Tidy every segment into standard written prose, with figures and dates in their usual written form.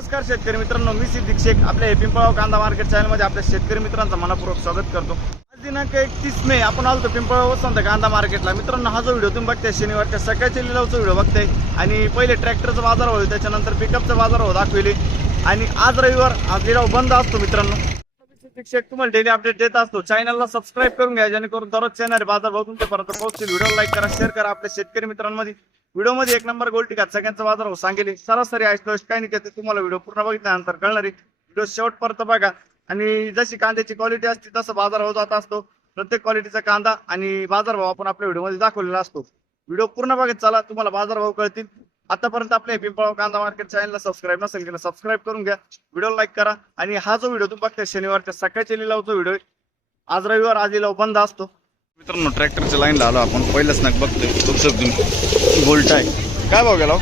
नमस्कार शेतकरी मित्रांनो, मी सिद्दीक शेख आपल्या हे पिंपळगाव कांदा मार्केट चॅनलमध्ये आपल्या शेतकरी मित्रांचं मनपूर्वक स्वागत करतो। आज दिनांक 31 मे आपण आलो पिंपळगाव वसंत कांदा मार्केटला। मित्रांनो, हा जो व्हिडिओ तुम्ही बघताय शनिवारच्या सकाळच्या लिलावचा व्हिडिओ बघताय आणि पहिले ट्रॅक्टरचा बाजार भाव त्याच्यानंतर पिकअपचा बाजार भाव दाखवले आणि आज रविवार, आज लिलाव बंद असतो। मित्रांनो, सिद्दीक शेख तुम्हाला डेली अपडेट देत असतो। चॅनलला सबस्क्राईब करून घ्या जेणेकरून दररोज येणारे बाजार भाव तुमच्यापर्यंत पोहोचतील। व्हिडिओ लाईक करा, शेअर करा आपल्या शेतकरी मित्रांमध्ये। व्हिडिओ मध्ये एक नंबर गोल्ड टिकात सगळ्यांचा बाजार भाव सांगेल। सरासरी आयस्ट काय नाही ते तुम्हाला व्हिडिओ पूर्ण बघितल्यानंतर कळणार आहे। व्हिडिओ शेवटपर्यंत बघा आणि जशी कांद्याची क्वालिटी असते तसं बाजार भाव जात असतो। प्रत्येक क्वालिटीचा कांदा आणि बाजार भाव आपण आपल्या व्हिडिओ मध्ये दाखवलेला असतो। व्हिडिओ पूर्ण बघत चला, तुम्हाला बाजार भाव कळतील। आतापर्यंत आपल्या पिंपळगाव कांदा मार्केट चॅनलला सबस्क्राईब नसेल केलं सबस्क्राईब करून घ्या, व्हिडिओ लाईक करा आणि हा जो व्हिडिओ तुम्ही बघताय शनिवारच्या सकाळच्या लिलावचा व्हिडिओ, आज रविवार आज लिलाव बंद असतो। मित्रांनो, ट्रॅक्टरच्या लाईनला आलो आपण। पहिलंच नाक बघतोय, बघतो तुम्ही गोल्ट आहे। काय भाव गेला?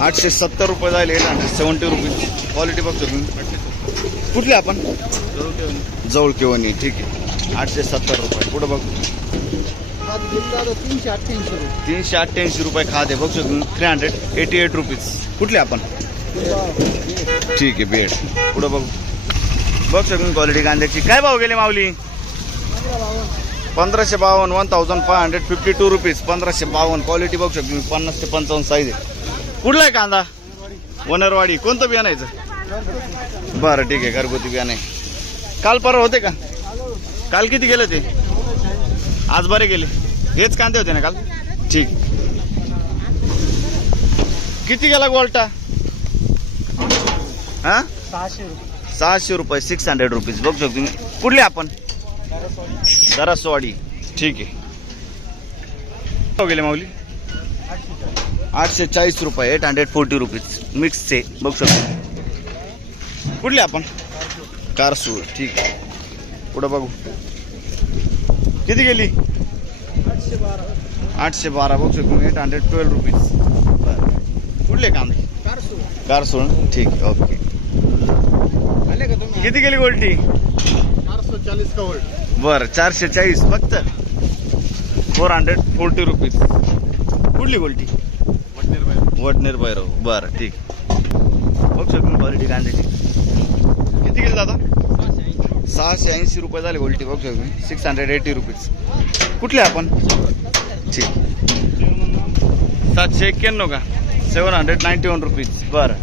870 रुपये जाईल। 870 रुपये क्वालिटी बघतो तुम्ही। कुठली आपण? जवळ केवणी, ठीक आहे। 870 रुपये पुढे बघ। 388 रुपये खाद आहे बघतो तुम्ही। 388 रुपीज। कुठली आपण? ठीक आहे, बेड पुढे बघ। बघतो तुम्ही क्वालिटी कांद्याची। काय भाव गेले माऊली? 1552 1552 रुपीज। 1552 क्वालिटी बघू शकतो तुम्ही। 50 ते 55 साईज आहे। कुठला आहे कांदा? वनरवाडी। कोणतं बियाणं आहे? बरं, ठीक आहे, घरगुती बियाणं आहे। काल परवा होते का? काल किती गेले ते? आज बरे गेले। हेच कांदे होते ना काल? ठीक। किती गेला गोल्टा? हा, 600 रुपये। 600 रुपीज बघू शकतो तुम्ही। कुठले आपण? दरासवाडी, ठीक आहे। हो गेले माऊली? 840 रुपये। 840 रुपीज मिक्सचे बघू शकतो। कुठले आपण? कारसूर, ठीक आहे। पुढे बघू किती गेली? 812 बघू शकतो। 812 रुपीज। बरं, कुठले कांदे? कारसूर, ठीक आहे, ओके। किती गेली गोल्टी? 440 का गोल्ड। बरं, 440 फक्त। 440 रुपीज। कुठली गोल्टी? वडनेर भैरव, बरं, ठीक। बघू शकतो क्वालिटी कांद्याची। किती गेली दादा? 680 रुपये झाले गोल्टी बघू शकतो। 680 रुपीज। कुठले आपण? ठीक। 791 का? 791 रुपीज, बरं।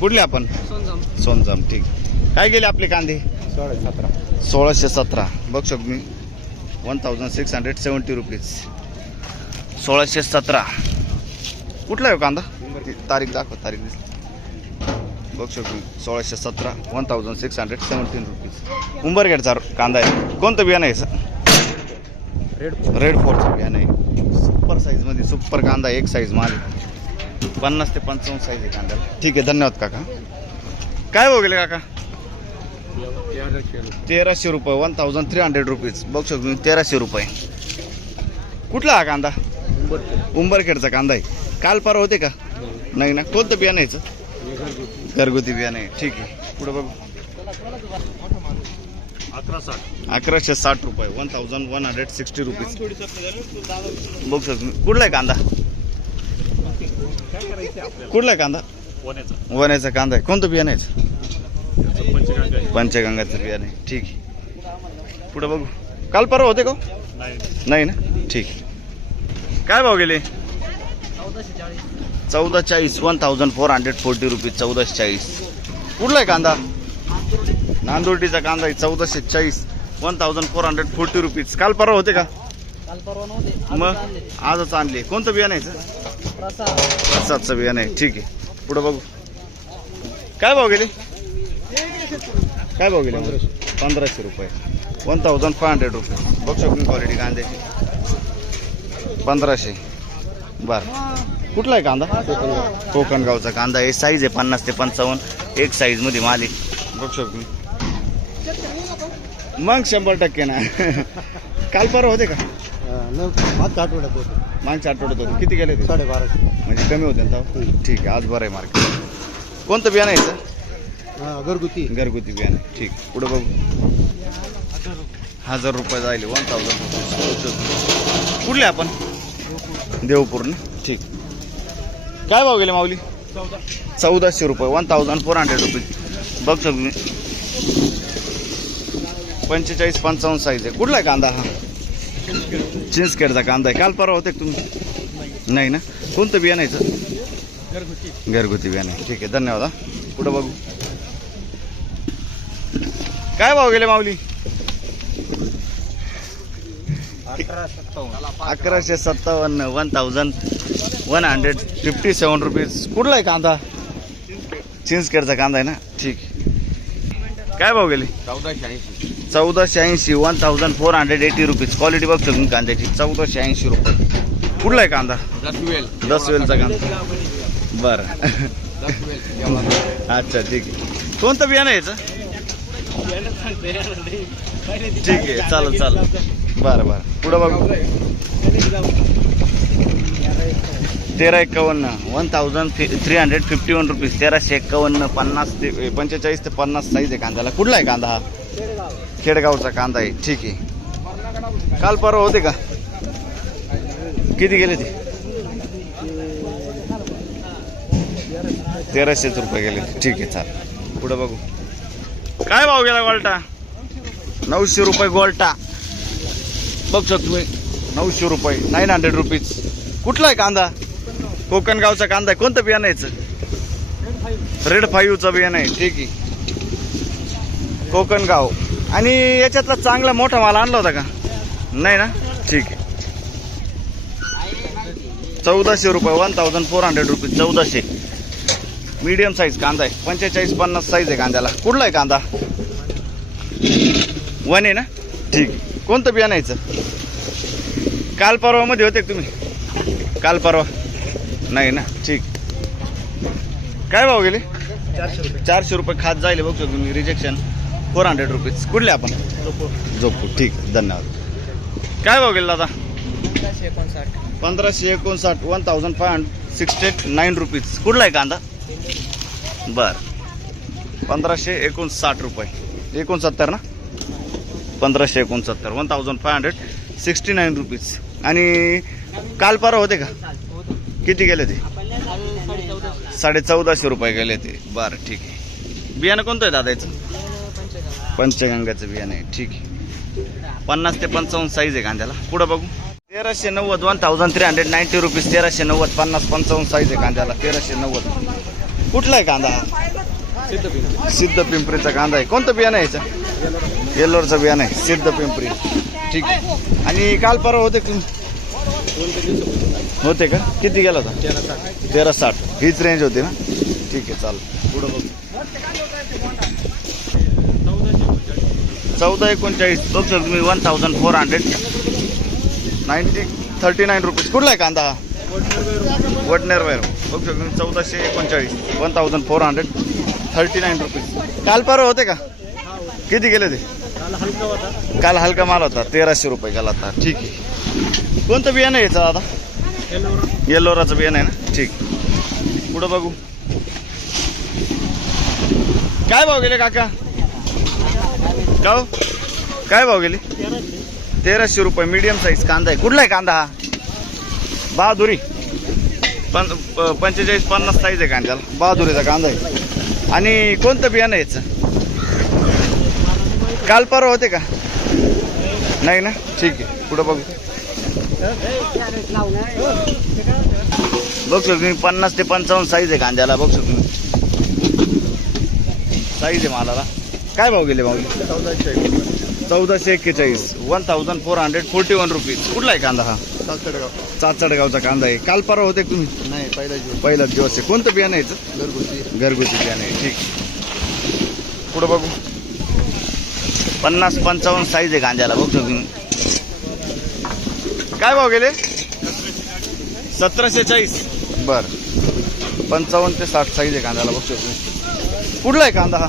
कुठले आपण? सोनजाम, ठीक। काय गेले आपले कांदे? 1617 बघू शकतो मी। 1670 रुपीज। 1617 कुठला आहे कांदा? तारीख दाखव, तारीख दिसली बघू शकतो मी। 1617 1617 रुपीज। उंबरगेटचा कांदा आहे। कोणतं बियाणं आहे? रेड फोरचं बियाणं आहे। सुपर साईज मध्ये सुपर कांदा, एक साईज माल। 50 ते 55 साईज आहे कांद्याला, ठीक आहे। धन्यवाद काका। काय भाव गेले काका? 1300 रुपये। 1300 रुपीज बघू शकतो मी। 1300 रुपये। कुठला हा कांदा? उंबरखेडचा कांदा आहे। काल परवा होते का? नाही ना। कोणतं बियाणं यायचं? घरगुती बियाणं आहे, ठीक आहे। पुढे बघू 1160 रुपये। 1160 रुपीज बघू शकतो मी। कुठला आहे कांदा? कुठला आहे कांदा? वण्याचा कांदा आहे। कोणतं बियाणं आहे? पंचगंगाचं बियाणं आहे, ठीक आहे। पुढे बघू। काल परवा होते का? नाही ना, ठीक आहे। काय भाव गेले? 1440 1440 रुपीज। 1440 कुठला आहे कांदा? नांदुर्डीचा कांदा आहे। 1440 1440 रुपीज। काल परवा होते का? मग आजच आणले। कोणतं बियाणं आहे? प्रसादचं बियाणं आहे, ठीक आहे। पुढे बघू। काय भाव गेले? काय भाव गेले? 1500 रुपये। 1500 रुपये बघू शकतो क्वालिटी कांद्याची। 1500, बरं। कुठला आहे कांदा? कोकणगावचा कांदा आहे। साईज आहे 50 ते 55, एक साईज मध्ये माल आहे बघू शकतो। मग 100% ना। काल परवा होते का? मागच्या आठवड्यात होते। मागच्या आठवड्यात होते। किती गेले ते? 1250 म्हणजे कमी होते ना? ठीक आहे, आज बरं आहे मार्केट। कोणतं बियाणं आहे? घरगुती बियाणं, ठीक। पुढे बघू। 1000 रुपये जाईल। 1000 कुठले आपण? देवपूर्ण, ठीक। काय भाव गेले माऊली? 1400 रुपये 1400 रुपीज बघतो तुम्ही 45-55 साईज आहे. कुठला आहे कांदा हा? चिंचखेडचा कांदा आहे. काल परवा होते का तुम्ही? नाही ना. कोणतं बियाणायचं? घरगुती बियाणे. ठीक आहे, धन्यवाद. पुढं बघू. काय भाव गेले माऊली? 1157 1157 रुपीज. कुठला आहे कांदा? चिंचखेडचा कांदा आहे ना. ठीक. काय भाव गेले? 1480 1480 रुपीज. क्वालिटी बघतो तुम्ही कांद्याची. 1480 रुपये. कुठला आहे कांदा? दसवेलचा कांदा. बरं. अच्छा, ठीक आहे. कोणतं बियाणं आहे याचं? ठीक आहे, चालेल चालेल. बरं बरं. पुढं बघू. 1351 1351 रुपीज. 1351 50 ते 45 ते 50 साईज आहे कांद्याला. कुठला आहे कांदा हा? खेडगावचा कांदा आहे. ठीक आहे. काल परवा होते का? किती गेले ते? 1300 रुपये गेले. ठीक आहे, चालेल. पुढं बघू. काय भाव गेला गोल्टा? 900 रुपये गोल्टा. बघ शकतो तुम्ही. 900 रुपये 900 रुपीज. कुठला आहे कांदा? कोकण गावचा कांदा आहे. कोणतं बियाणं यायचं? रेड 5चं बियाणं आहे. ठीक आहे. कोकण गाव. आणि याच्यातला चांगला मोठा माल आणला होता का? नाही ना. ठीक आहे. 1400 रुपये 1400 रुपीज. 1400. मीडियम साईज कांदा आहे. 45-50 साईज आहे कांद्याला. कुठला आहे कांदा? वन आहे ना. ठीक. कोणतं बियाणं यायचं? काल परवा मध्ये होते का तुम्ही? काल परवा नाही ना. ठीक. काय भाव गेले? 400 रुपये खात जायले बघतो तुम्ही. Rejection 400 rupees. कुठले आपण? जोपूर. ठीक, धन्यवाद. काय भाव गेले दादा? 1559 1569 रुपीज. कुठला आहे कांदा? बर. 1559 रुपये. 69 ना. 1569 1569 रुपीज. आणि काल परवा होते का? किती गेले ते? 1450 रुपये गेले ते. बरं, ठीक आहे. बियाणं कोणतं आहे दादा याचं? पंचगंगाचं बियाणं आहे. ठीक आहे. 50 ते 55 साईज आहे कांद्याला. पुढं बघू. 1390 1390 रुपीज. 1390 50-55 साईज आहे कांद्याला. 1390. कुठला आहे कांदा? सिद्ध पिंपरीचा कांदा आहे. कोणतं बियाणं आहे याचं? येल्लोरचं बियाणं आहे. सिद्ध पिंपरी. ठीक आहे. आणि काल परवा होते तुम्ही? होते का? किती गेला होता? 1360. हीच रेंज होती ना. ठीक आहे, चालेल. पुढं बघू. 1439 बघ सर तुम्ही. 1439 रुपीज. कुठला आहे कांदा हा? वडनेर वैर. बघ सर तुम्ही. 1439 1439 रुपीज. काल परवा होते का? किती गेले ते? काल हलका माल होता. 1300 रुपये गेला होता. ठीक आहे. कोणतं बियाणं आहे याचं दादा? येल्लोराचं बियाणं आहे ना. ठीक. पुढं बघू. काय भाव गेले काका? काय भाव गेले? 1300 रुपये. मीडियम साईज कांदा आहे. कुठला आहे कांदा हा? बहादुरी. 45-50 साईज आहे कांद्याला. बहादुरीचा कांदा आहे. आणि कोणतं बियाणं आहे याचं? काल परवा होते का? नाही ना. ठीक आहे. पुढं बघू. बघ शकतो तुम्ही. 50 ते 55 साईज आहे कांद्याला. बघ शकतो तुम्ही. साईज आहे मालाला. काय भाव गेले भाऊ? 1441 1441 रुपीज. कुठला आहे कांदा हा? चाचडगावचा कांदा आहे. काल परवा होते तुम्ही? नाही, पहिलाच दिवस आहे. कोणतं बियाणं यायचं? घरगुती बियाणं आहे. ठीक. पुढं बघू. 50-55 साईज आहे कांद्याला. बघतो तुम्ही. काय भाव गेले? 1740. बर. 55 ते 60 साईज आहे कांद्याला. बघतो तुम्ही. कुठला आहे कांदा हा?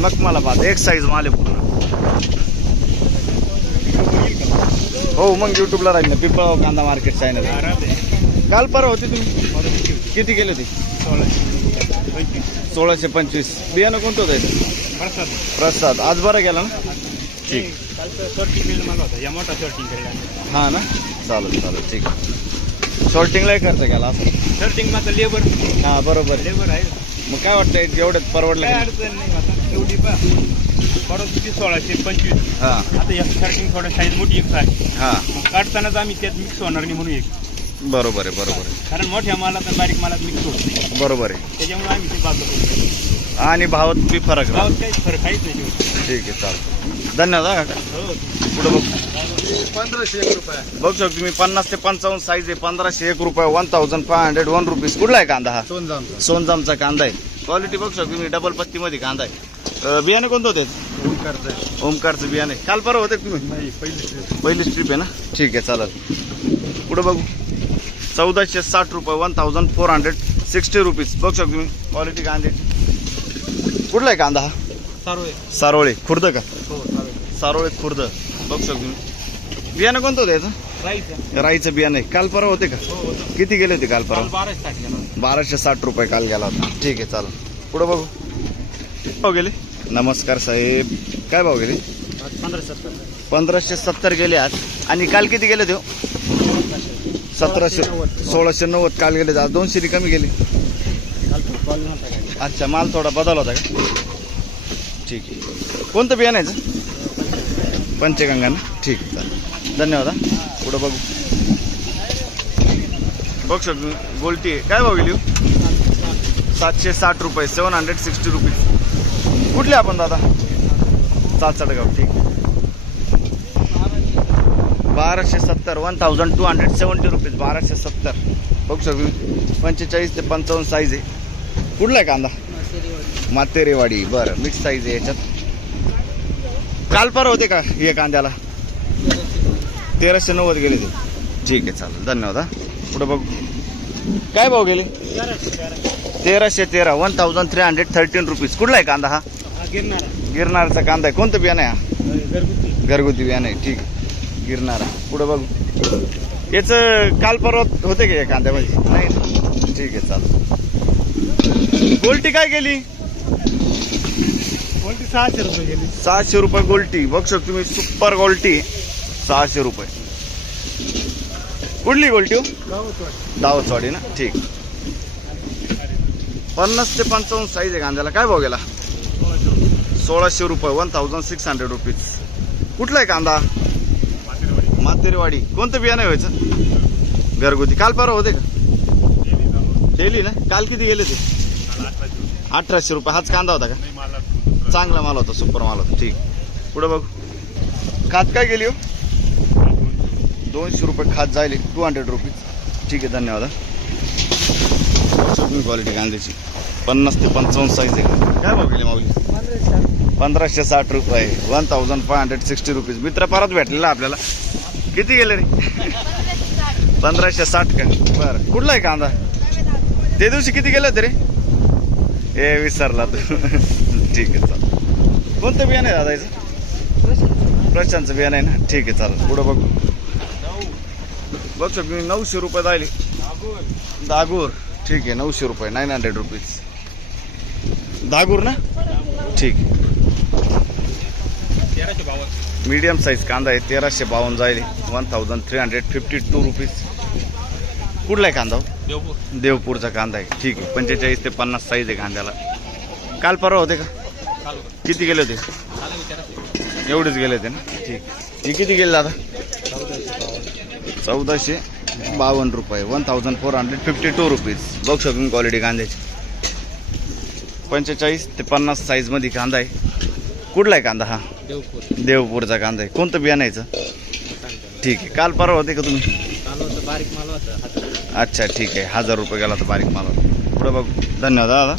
मखमलाबाद. एक साईज माल आहे पूर्ण. हो मग युट्यूबला राहील ना. पिंपळगाव कांदा मार्केट चॅनल. काल परवा होते तुम्ही? किती गेले ते? 1625. बियाणं कोणतं होतं? प्रसाद. आज बरं गेला ना. ठीक. हां ना. चालेल चालेल. ठीक. शॉर्टिंगला खर्च केला असं. शर्टिंग माझं लेबर हा बरोबर. लेबर आहे. मग काय वाटतंय जेवढ्यात परवडलं काय का? अडचण नाही आता एवढी पा परत तुझी 1625. हा आता या शर्टिंग थोडं साईज मोठी एक आहे. हा मग काढतानाच आम्ही त्यात मिक्स होणार नाही म्हणून एक, बरोबर आहे बरोबर आहे कारण मोठ्या मालात आणि बारीक मालात मिक्स होत नाही, बरोबर आहे. त्याच्यामुळे आम्ही ते बाजू करतो. आणि भावात बी फरक राहतो. गावात काहीच फरक काहीच नाही शेवटी. ठीक आहे चालतं. धन्यवाद हा काका. हो. पुढे बघ 1501 रुपये. बघू शकतो तुम्ही 50 ते 55 साईज आहे. 1501 रुपये 1501 रुपीज. कुठला आहे कांदा हा? सोनजामचा. सोनजामचा कांदा आहे. क्वालिटी बघू शकतो तुम्ही डबल पत्तीमध्ये कांदा आहे. बियाणे कोणतं होते? ओमकारचं आहे. ओमकारचं बियाणे. काल परवा होते का तुम्ही? नाही पहिली पहिली स्ट्रीप आहे ना. ठीक आहे चालेल. पुढे बघू 1460 रुपये 1460 रुपीज. बघू शकतो तुम्ही क्वालिटी कांदे. कुठला आहे कांदा हा? सारोळे. सारोळे खुर्द का? हो सारोळे. सारोळे खुर्द. बघू शकतो तुम्ही. बियाणं कोणतं होतं याचं? राईचं. राईचं बियाणं आहे. काल परवा होते का? हो होतं. किती गेले होते काल काल परवा? 1260 गेला. 1260 रुपये काल गेला होता. ठीक आहे चालेल. पुढे बघू. भाव गेले? नमस्कार साहेब. काय भाव गेले? 1570. 1570 गेले आज. आणि काल किती गेले ते? 1700 1690 काल गेले. आज 200 कमी गेले. अच्छा माल थोडा बदल होता का? ठीक आहे. कोणतं बियाणं आहे याचं? पंचगंगा ना. ठीक आहे चालेल. धन्यवाद हा. पुढं बघू. बघू शकतो गोल्टी आहे. काय भाव गेली? 760 रुपये 760 रुपीज. कुठले आपण दादा? सातसडगाव. ठीक आहे. 1270 1270 रुपीज. 1270. बघू शकतो 45 ते 55 साईज आहे. कुठला आहे कांदा? मातेरेवाडी. बरं मिक्स साईज आहे याच्यात. काल पर होते का हे कांद्याला? 1390 गेले ते. ठीक आहे चालेल. धन्यवाद हा. पुढे बघू. काय भाव गेले? 1313 1313 रुपीज. कुठला आहे कांदा हा? गिरणारचा कांदा आहे. कोणतं बियाणं आहे हा? घरगुती बियाणं आहे. ठीक आहे. गिरणारा. पुढे बघू. याचं काल परवा होते का या कांद्यामध्ये? नाही ना. ठीक आहे चालेल. गोल्टी काय गेली? 600 रुपये गेली. 600 रुपये गोल्टी. बघू शकतो तुम्ही सुपर गोल्टी 600 रुपये. कुठली गोल्टी हो? दावतवाडी ना. ठीक. 50 ते 55 साईज आहे कांद्याला. काय भाव गेला? 1600 रुपये 1600 रुपीज. कुठला आहे कांदा? मातेरवाडी. कोणतं बियाणं आहे व्हायचं? घरगुती. काल परवा होते का? डेली ना. काल किती गेले ते? 1800 रुपये. हाच कांदा होता का? चांगला माल होता. सुपर माल होता. ठीक. पुढे बघ. खात काय गेली हो? 200 रुपये खात जायले 200 रुपीज. ठीक आहे धन्यवाद. क्वालिटी कांद्याची 50 ते 55 साईज आहे. काय भाव गेले माऊली? 1560 रुपये 1560 रुपीज. मित्र परत भेटलेला आपल्याला. किती गेले रे? 1560 का? बरं. कुठला आहे कांदा? ते दिवशी किती गेले होते रे? हे विसरला तू. ठीक आहे चालेल. कोणतं बियाणं आहे दादा याचं? प्रशांतचं बियाणं आहे ना. ठीक आहे चालेल. पुढं बघू. बघ शकतो 900 रुपये जायले. दागूर. ठीक आहे 900 रुपये 900 रुपीज. दागूर ना. ठीक. 1352. मीडियम साईज कांदा आहे. 1352 जायले 1352 रुपीज. कुठला आहे कांदा? देवपूर. देवपूरचा कांदा आहे. ठीक आहे. 45 ते 50 साईज आहे कांद्याला. काल परवा होते का? किती गेले होते? एवढेच गेले होते ना. ठीक. हे किती गेले दादा? 1452 रुपये 1452 रुपीज. बघू शकतो क्वालिटी कांद्याची. 45 ते 50 साईज मध्ये कांदा आहे. कुठला आहे कांदा हा? देवपूर. देवपूरचा कांदा आहे. कोणतं बियाणं यायचं? ठीक आहे. काल परवा होते का तुम्ही? बारीक माल होता. अच्छा ठीक आहे. 1000 रुपये गेला तर बारीक माल होता. पुढे बघू. धन्यवाद दादा.